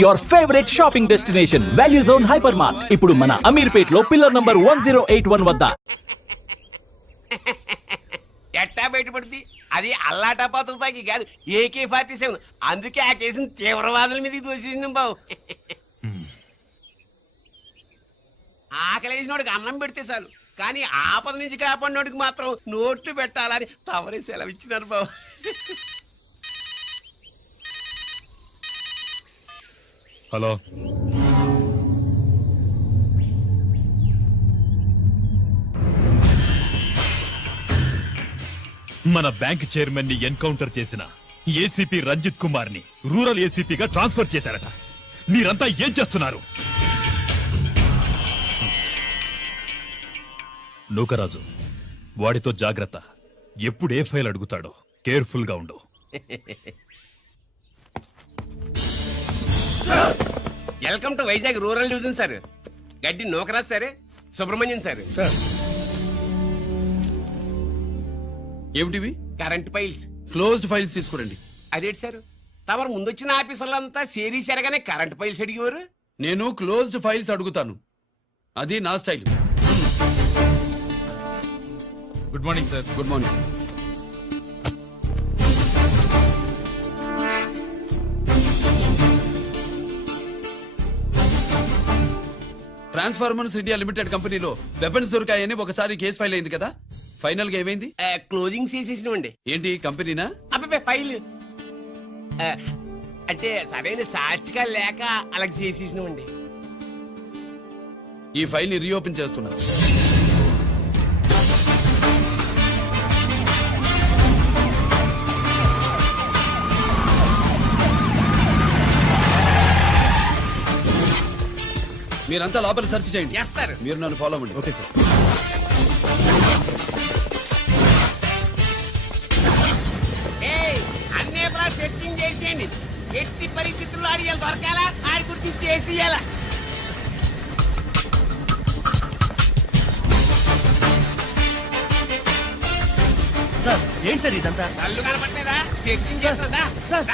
Your favourite shopping destination value zone hyper mart ఇప్పుడు మన అమీర్పేట్ లో పిల్లర్ నంబర్ 1081 వద్ద. ఎట్టా బయటపడుతుంది అది అల్లాటపా తుపాకి కాదు, AK-47. అందుకే ఆ కేసుని తీవ్రవాదుల మీద దోషింది బావు. ఆకలేసినోడికి అన్నం పెడితే చాలు, కానీ ఆపద నుంచి కాపాడినోడికి మాత్రం నోట్లు పెట్టాలని తవరే సెలవు ఇచ్చినారు బావు. హలో, మన బ్యాంక్ చైర్మన్ ని ఎన్కౌంటర్ చేసిన ఏసీపీ రంజిత్ కుమార్ ని రూరల్ ఏసీపీగా ట్రాన్స్ఫర్ చేశారట. మీరంతా ఏం చేస్తున్నారు? నూకరాజు, వాడితో జాగ్రత్త. ఎప్పుడు ఏ ఫైల్ అడుగుతాడో కేర్ఫుల్ గా ఉండు. Welcome to Vizag rural division sir. Gaddi Nookaraj sir, Subrahmanyam sir. ఏమిటివి? కరెంట్ ఫైల్స్, క్లోజ్డ్ ఫైల్స్ తీసుకురండి. అదేంటి సార్, తమరు ముందొచ్చిన ఆఫీసర్లంతా షేరీ సరగానే కరెంట్ ఫైల్స్ అడిగేవారు. నేను క్లోజ్డ్ ఫైల్స్ అడుగుతాను, అది నా style. Good morning sir. Good morning. Transformers India limited కంపెనీలో వెపన్స్ దొరికాయని ఒకసారి కేసు ఫైల్ అయింది కదా, ఫైనల్ గా ఏమైంది? క్లోజింగ్ చేసేసినవండి. ఏంటి కంపెనీనా? అబ్బాయి ఫైల్ అంటే సరైన సాక్షిగా లేక అలా చేసేసినవండి. ఈ ఫైల్ ని రీఓపెన్ చేస్తున్నా. మీరంతా లోపల సెర్చ్ చేయండి. Yes sir. మీరు నన్ను ఫాలో అవ్వండి. Okay sir. అన్నీ సెర్చింగ్ చేసేయండి. ఎట్టి పరిస్థితుల్లో ఆడియాలు దొరకాలా, ఆడి గురించి చేసేయాలా. సార్ ఏంటి సార్ ఇదంతా? కళ్ళు కనపట్లేదా? సెర్చింగ్ చేస్తుందా సార్?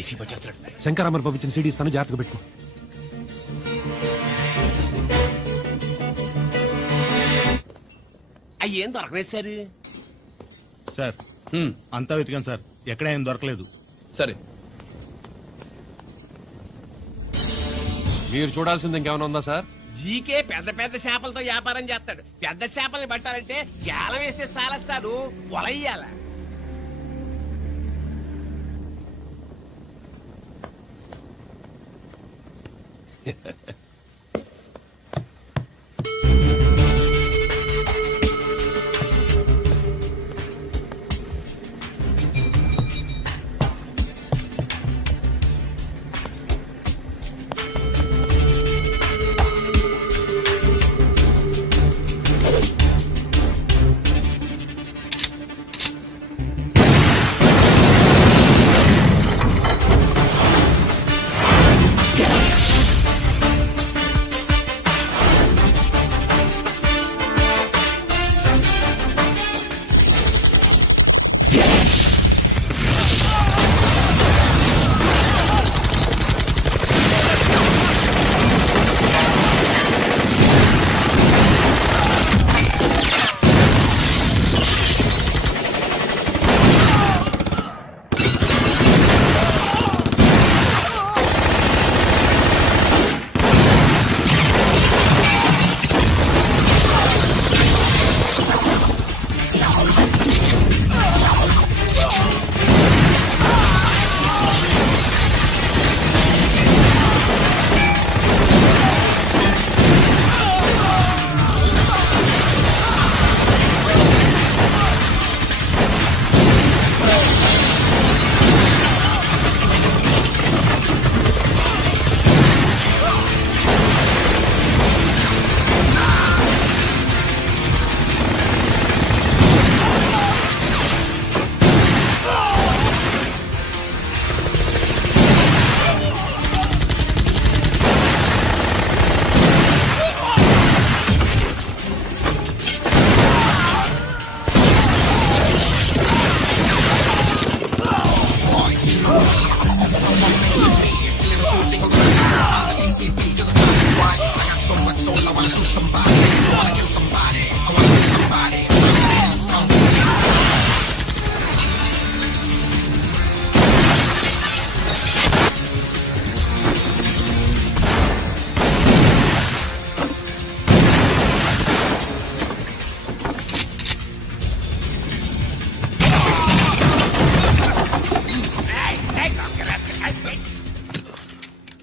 ఏసీ వచ్చేస్తాడు. శంకరామర్ పంపించిన సీడీ ఇస్తాను, జాగ్రత్తగా పెట్టుకో. అయ్యేం దొరకలేదు సార్. సార్ అంతా వెతికాను సార్, ఎక్కడ ఏం దొరకలేదు. సరే, మీరు చూడాల్సింది ఇంకేమైనా ఉందా సార్? జీకే పెద్ద పెద్ద చేపలతో వ్యాపారం చేస్తాడు. పెద్ద చేపల్ని పట్టాలంటే గేలం వేస్తే సాలస్తాడు, వలయ్యాల.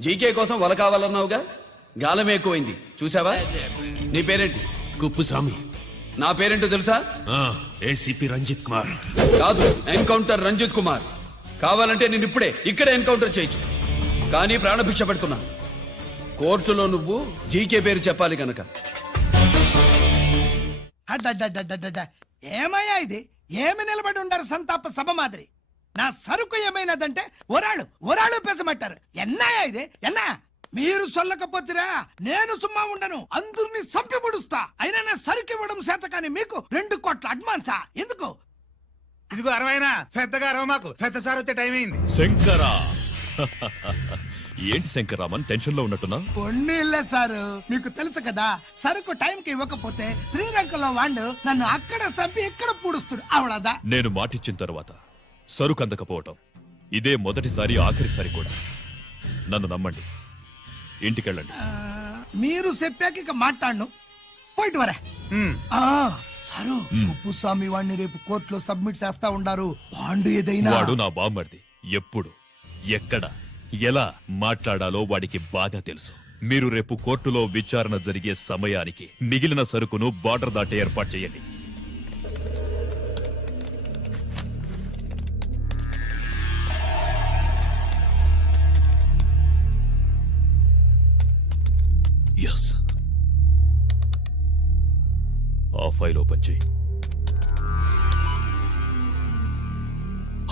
జీకే కోసం వల కావాలన్నావుగా గాలం ఎక్కువైంది చూసావా. నీ పేరేంటి? కుప్పుస్వామి నా పేరేంటో తెలుసా? ఏసీపీ రంజిత్ కుమార్. కాదు, ఎన్కౌంటర్ రంజిత్ కుమార్. కావాలంటే నేను ఇప్పుడే ఇక్కడే ఎన్కౌంటర్ చేయొచ్చు, కానీ ప్రాణభిక్ష పెడుతున్నా. కోర్టులో నువ్వు జీకే పేరు చెప్పాలి గనక. అడ్డడ్డడ్డడ్డడ్డ. ఏమయ్యా ఇది? ఏమి నిలబడి ఉండారు సంతాప సభ మాదిరి? నా సరుకు ఏమైనదంటే ఒరాళ్ళు పెసమట్టారు. ఎన్నాయా ఇది? ఎన్నా మీరు సొల్లకపోతురా నేను సుమ్మా ఉండను, అందరిని సంపి ముడుస్తా. అయినా నా సరుకు ఇవ్వడం చేత కానీ మీకు 2 కోట్ల అడ్వాన్సా? ఎందుకు? ఇదిగో అరవైనా పెద్దగా అరవ మాకు, పెద్ద సార్ వచ్చే టైం అయింది. శంకరా ఏంటి శంకరామన్ టెన్షన్ లో ఉన్నట్టున్నా? పొన్నీళ్ళే సారు, మీకు తెలుసు కదా, సరుకు టైంకి ఇవ్వకపోతే శ్రీరంగంలో వాండు నన్ను అక్కడ సంపి ఇక్కడ పూడుస్తుడు. అవళదా నేను మాటిచ్చిన తర్వాత సరుకు అందకపోవటం ఇదే మొదటిసారి ఆఖరిసారి కూడా. నన్ను నమ్మండి, ఇంటికెళ్ళండి. మీరు చెప్పాక ఇక మాట్లాడను. పోయిట్ వరా. సారు ఉప్పుస్వామి వాడిని రేపు కోర్టులో సబ్మిట్ చేస్తా ఉండారు. బాండు ఏదైనా వాడు నా బామ్మర్ది. ఎప్పుడు ఎక్కడ ఎలా మాట్లాడాలో వాడికి బాగా తెలుసు. మీరు రేపు కోర్టులో విచారణ జరిగే సమయానికి మిగిలిన సరుకును బార్డర్ దాటే ఏర్పాటు చేయండి. ఎస్, ఆ ఫైల్ ఓపెన్ చేయి.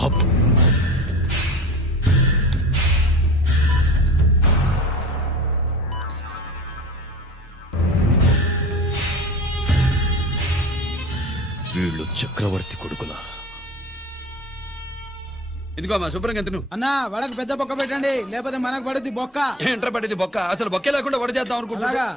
అబ్బో. వీళ్ళు చక్రవర్తి కొడుకులా. ఇదిగో మా శుభ్రంగా తిను. అన్నా వడకు పెద్ద బొక్క పెట్టండి, లేకపోతే మనకు పడుద్ది బొక్క. ఏంట్రా పడింది బొక్క? అసలు బొక్కే లేకుండా వడ చేద్దాం అనుకుంటున్నా. అలాగా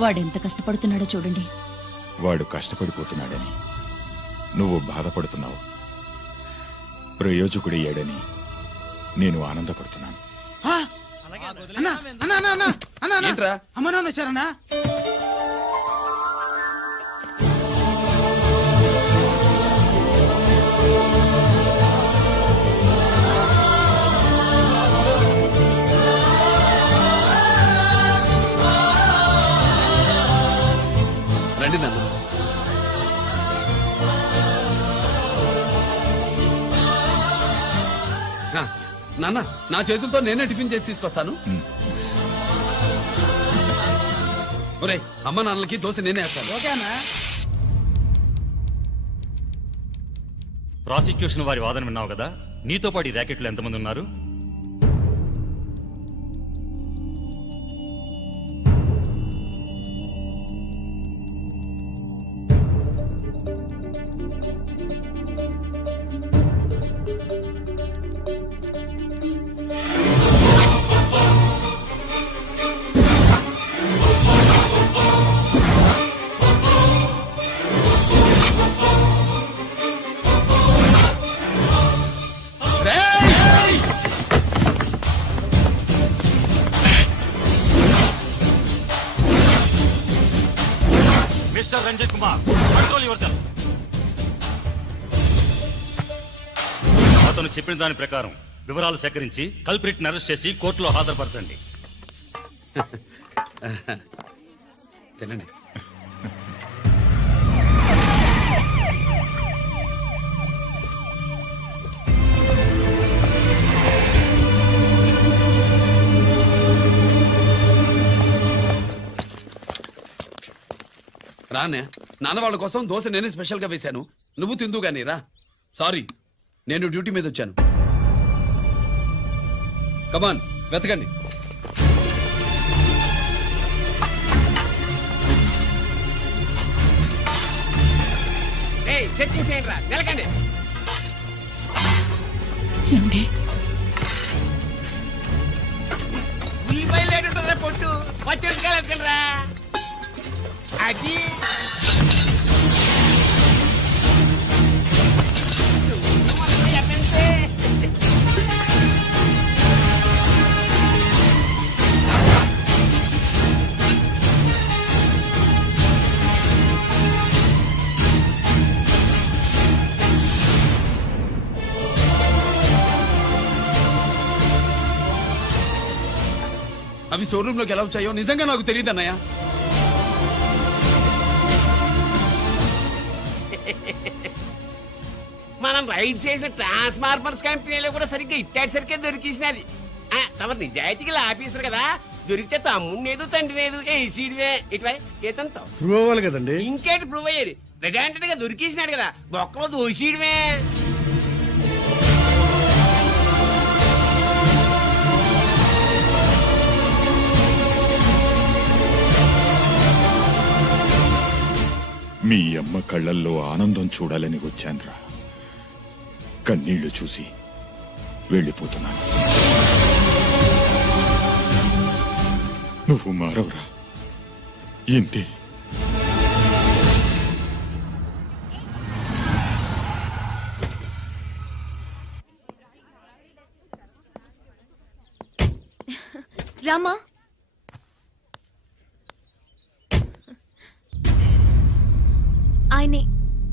వాడెంత కష్టపడుతున్నాడో చూడండి. వాడు కష్టపడిపోతున్నాడని నువ్వు బాధపడుతున్నావు, ప్రయోజకుడయ్యాడని నేను ఆనందపడుతున్నాను. అన్నా అన్నా అన్నా అన్నా అన్నా అన్నా. ఏంట్రా? అమ్మ నాన్న వచ్చారన్నా. రండి నాన్న. నాన్న, నా చేతులతో నేనే టిఫిన్ చేసి తీసుకొస్తాను. ఒరేయ్, అమ్మ నాన్నలకి దోశ నేనే వేస్తాను. ఓకేనా? ప్రాసిక్యూషన్ వారి వాదన విన్నావు కదా. నీతో పాటు ఈ ర్యాకెట్లు ఎంతమంది ఉన్నారు? Mister Ranjit Kumar, control yourself. అతను చెప్పిన దాని ప్రకారం వివరాలు సేకరించి కల్ప్రిట్ ని అరెస్ట్ చేసి కోర్టులో హాజరుపరచండి. తినండి. రానే, నాన్న వాళ్ళ కోసం దోశ నేనే స్పెషల్ గా వేశాను, నువ్వు తిందు గానీ రా. సారీ, నేను డ్యూటీ మీద వచ్చాను. కమాన్, వెతకండి. సెట్టింగ్స్ ఏంట్రా? నిలకండి. ఏమండి? ఉల్లిపాయలు ఏంటుంటుందిరా పొట్టు? పచ్చిమిరపకాయలు అది అవి స్టోర్ రూమ్ లోకి ఎలా వచ్చాయో నిజంగా నాకు తెలియదు అన్నయ్య. మనం రైడ్ చేసిన ట్రాన్స్ఫార్మర్స్ కంపెనీలో కూడా సరిగ్గా ఇట్టాడు సరిగ్గా దొరికేసినది తమ నిజాయితీగా ఆఫీసర్ కదా, దొరికితే తమ్ముడినేదు తండ్రినేదు ఏసీడివే ఇటువై ఏతంతో ప్రూవ్ అవ్వాలి కదండి. ఇంకేంటి ప్రూవ్ అయ్యేది? రెడ్ గా దొరికేసినాడు కదా, బొక్కలో దోషీడివే. మీ అమ్మ కళ్ళల్లో ఆనందం చూడాలని వచ్చాన్రా. కన్నీళ్లు చూసి వెళ్ళిపోతున్నాను. నువ్వు మారవురా, ఇంతే. రామా, ఆయనే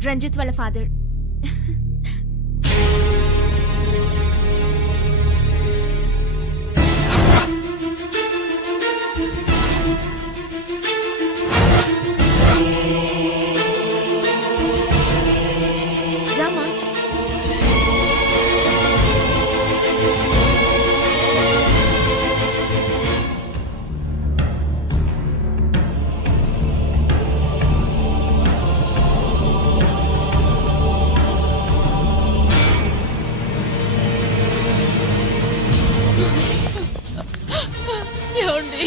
రంజిత్ వాళ్ళ ఫాదర్. రామా, ఏమండి?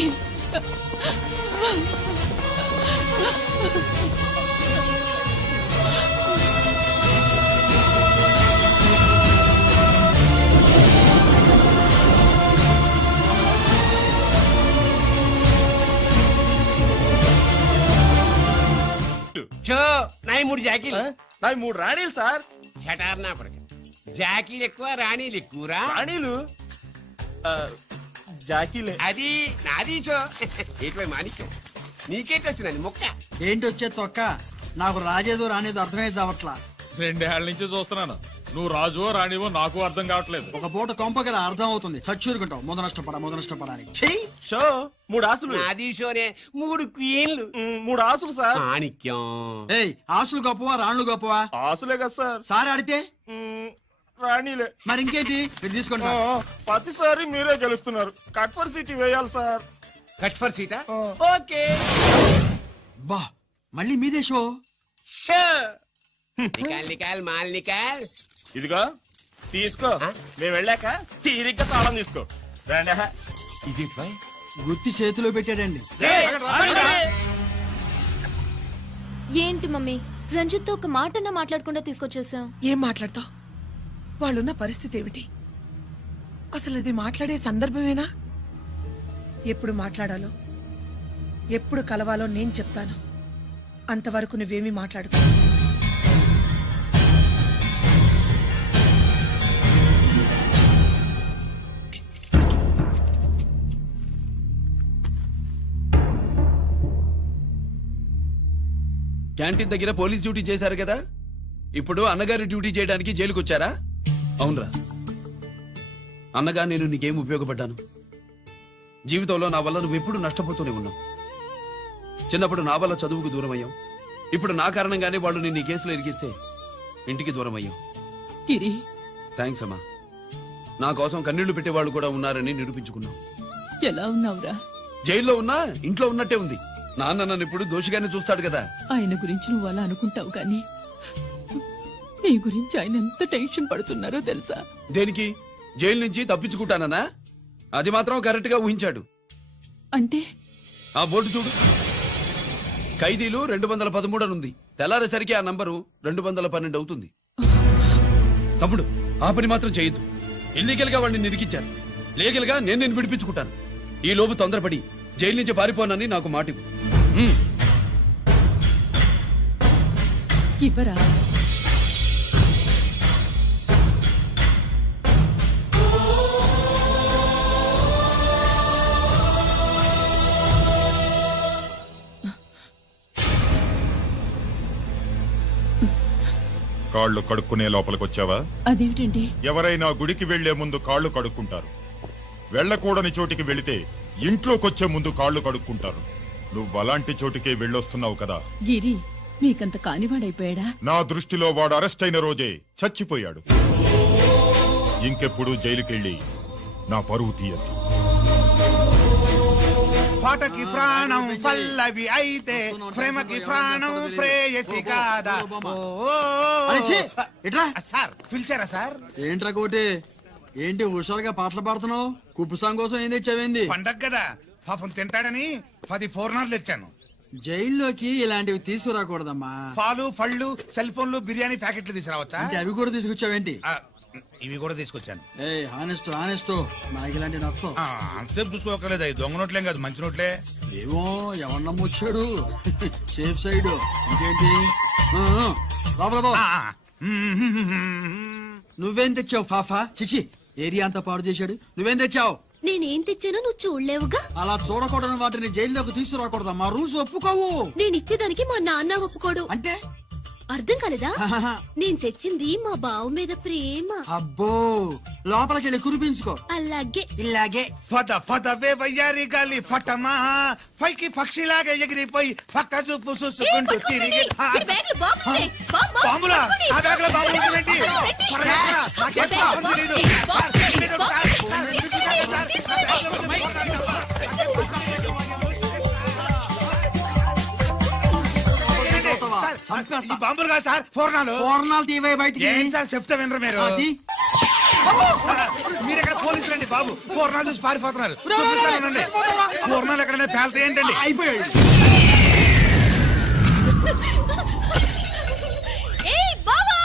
షో నాయి 3 జాకీలు. నావి 3 రాణీలు సార్. షటార్ నా పడక. జాకీలు ఎక్కువ రాణీలు ఎక్కువరా? రాణీలు జాకీలే. అది నాది షో. ఏటివై మాణిక్యం, నీకేటి వచ్చినది మొక్క? ఏంటి వచ్చే తొక్క? నాకు రాజేదో రానేదో అర్థమే చావట్లా. 2 ఏళ్ల నుంచి చూస్తున్నాను. నువ్వు రాజువో రాణివో నాకు అర్థం కావట్లేదు. ఒక పూట కొంపగల అర్థం అవుతుంది. చచ్చూరుకుంటావు. ముద నష్టపడాలి. చెయ్యి. షో 3 ఆసులు. నాది షోనే 3 క్వీన్లు. 3 ఆసులు సార్. మాణిక్యం. ఏయ్, ఆసులు గొప్పవా రాణులు గొప్పవా? ఆసులే కదా సార్. సారి ఆడితే రాణీలే. మరి ఇంకేంటి? ఇది తీసుకుంటా. ప్రతిసారి మీరే గెలుస్తున్నారు. కట్ ఫర్ సిటీ వేయాలి సార్. కట్ ఫర్ సీటా? ఓకే. బా, మళ్ళీ మీదే షో. షో. నికాల్ నికాల్ మాల్ నికాల్. ఇదిగో తీసుకో. మేము వెళ్ళాక తీరిగ్గా తాళం తీసుకో. రండి. ఇది గుత్తి చేతిలో పెట్టాడండి. ఏంటి మమ్మీ, రంజిత్తో ఒక మాటన్నా మాట్లాడకుండా తీసుకొచ్చేసాం. ఏం మాట్లాడతావు? వాళ్ళున్న పరిస్థితి ఏమిటి? అసలు ఇది మాట్లాడే సందర్భమేనా? ఎప్పుడు మాట్లాడాలో, ఎప్పుడు కలవాలో నేను చెప్తాను. అంతవరకు నువ్వేమీ మాట్లాడుకో. క్యాంటీన్ దగ్గర పోలీస్ డ్యూటీ చేశారు కదా, ఇప్పుడు అన్నగారి డ్యూటీ చేయడానికి జైలుకి వచ్చారా? అవునరా అన్నగా, నేను నీకేం ఉపయోగపడ్డాను? జీవితంలో నా వల్ల నువ్వు ఎప్పుడు నష్టపోతూనే ఉన్నావు. చిన్నప్పుడు నా వల్ల చదువుకు దూరం అయ్యావు. ఇప్పుడు నా కారణంగానే వాళ్ళు నిన్ను ఈ కేసులో ఇరికిస్తే ఇంటికి దూరం అయ్యావు. గిరి, థ్యాంక్స్ అమ్మా. నా కోసం కన్నీళ్లు పెట్టేవాళ్ళు కూడా ఉన్నారని నిరూపించుకున్నావు. ఎలా ఉన్నావురా? జైల్లో ఉన్నా ఇంట్లో ఉన్నట్టే ఉంది. నాన్న నన్ను ఇప్పుడు దోషిగానే చూస్తాడు కదా. ఆయన గురించి నువ్వు అలా అనుకుంటావు కానీ నీ గురించి ఆయన ఎంత టెన్షన్ పడుతున్నారో తెలుసా? దేనికి? జైలు నుంచి తప్పించుకుంటానన్నా? అది మాత్రం కరెక్ట్ గా ఊహించాడు. అంటే ఆ బోర్డు చూడు. ఖైదీలు 213 అని ఉంది. తెల్లారేసరికి ఆ నంబరు 212 అవుతుంది. తమ్ముడు, ఆ పని మాత్రం చేయొద్దు. ఇల్లీగల్ గా వాడిని నిరికించారు. లీగల్ గా నేను విడిపించుకుంటాను. ఈ లోపు తొందరపడి జైలు నుంచి పారిపోనని నాకు మాట ఇవ్వు. ఇవ్వరా? కాళ్ళు కడుక్కునే లోపలికొచ్చావా? అదేమిటండి? ఎవరైనా గుడికి వెళ్లే ముందు కాళ్ళు కడుక్కుంటారు. వెళ్ళకూడని చోటికి వెళితే ఇంట్లోకొచ్చే ముందు కాళ్ళు కడుక్కుంటారు. నువ్వు అలాంటి చోటుకే వెళ్ళొస్తున్నావు కదా. గిరి మీకంత కానివాడైపోయాడా? నా దృష్టిలో వాడు అరెస్ట్ అయిన రోజే చచ్చిపోయాడు. ఇంకెప్పుడు జైలుకెళ్ళి నా పరువు తీయద్దు. పాటకి ప్రాణం పల్లవి అయితే ప్రేమకి ప్రాణం ప్రేయసి కాదా. ఇట్లా సార్ పిలిచారా సార్? ఏంట్రా కోటి, ఏంటి హుషారుగా పాటలు పాడుతున్నావు? కుప్పసాంగ్ కోసం ఏం తెచ్చావేంది? పండగ కదా, పాపం తింటాడని 10 పూర్ణాలు తెచ్చాను. జైల్లోకి ఇలాంటివి తీసుకురాకూడదమ్మా. పాలు పళ్ళు సెల్ ఫోన్లు బిర్యానీ ప్యాకెట్లు తీసుకురావచ్చా? అంటే అవి కూడా తీసుకొచ్చావేంటి? ఆ, ఇవి కూడా తీసుకొచ్చాను. ఏ హానెస్ట్ హానెస్ట్, నాకు ఇలాంటి నచ్చం. అంతసేపు చూసుకోకలేదు, అవి దొంగ నోట్లేం కాదు, మంచి నోట్లే. ఏమో ఎవరు నమ్మొచ్చాడు. Safe side. ఇంకేంటి? ఆ, ఆ, లోపల పో. నువ్వేం తెచ్చావు ఫాఫా? చిచి, ఏరియా అంతా పాడు చేశాడు. నువ్వేం తెచ్చావు? నేనేం తెచ్చానో నువ్వు చూడలేవుగా. అలా చూడకూడని వాటిని జైల్లోకి తీసుకురాకూడదమ్మా. రూల్స్ ఒప్పుకోవు. నేను ఇచ్చేదానికి మా నాన్న ఒప్పుకోడు. అంటే అర్థం కాలేదా? నేను తెచ్చింది మా బావు మీద ప్రేమ. అబ్బో, లోపలికి వెళ్ళి కురిపించుకో. అలాగే ఇలాగే ఫద ఫదవే వయ్యారి గాలి ఫటమా, పైకి పక్షిలాగా ఎగిరిపోయి పక్క చూపు చూసుకుంటూ తిరిగి. బాంబులా? ఆ బ్యాగ్లో బాంబులు ఉంటుందేంటి? పరమేశ్వరా, నాకేం బాంబులు తెలీదు. సార్, చంపేస్తా. ఈ బాంబులు కాదు సార్, పూర్ణాలు. పూర్ణాలు తీవే బయటికి. ఏం సార్ చెప్తే వినరు మీరు? అది మీరు ఎక్కడ పోలీసులు అండి బాబు, పూర్ణాలు చూసి పారిపోతున్నారు. చూపిస్తానండి. పూర్ణాలు ఎక్కడైనా పేల్తాయి ఏంటండి? అయిపోయాడు. ఏయ్ బావా!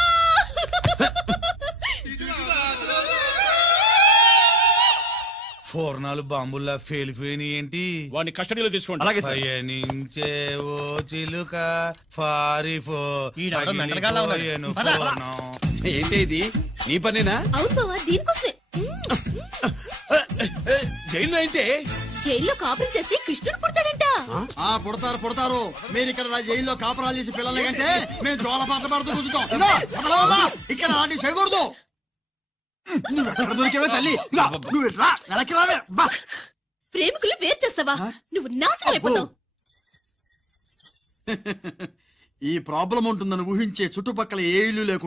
పూర్ణాలు బాంబుల్లా ఫేలిపోయినాయి ఏంటి? వాడిని కస్టడీలో తీసుకోండి. పయనించే ఓ చిలుక పారిపో. పగిలిపోయెను పూర్ణం. ఏంటి ఇది? నీ పనేనా? అవును బావా, దీనికోసమే. జైల్లో ఏంటి? జైల్లో కాపురం చేస్తే కృష్ణుడు పుడతాడంట. ఆ పుడతారు పుడతారు. మీరు ఇక్కడ నా జైల్లో కాపరాలు చేసి పిల్లలు కంటే మేము జోల పాటలు పాడుతూ కూర్చుంటాం. ఇదిగో, వదలవమ్మా. ఇక్కడ అలాంటివి చేయకూడదు. నువ్వు ఎక్కడ దొరికేవే తల్లి? ఇదిగో, నువ్వు ఇట్రా, వెనక్కి రావే. బా. ప్రేమికులు వేరు చేస్తావా? నువ్వు నాశనం అయిపోతావు. ఈ ప్రాబ్లం ఉంటుందని ఊహించే చుట్టుపక్కల ఏ ఇల్లు లేకుండా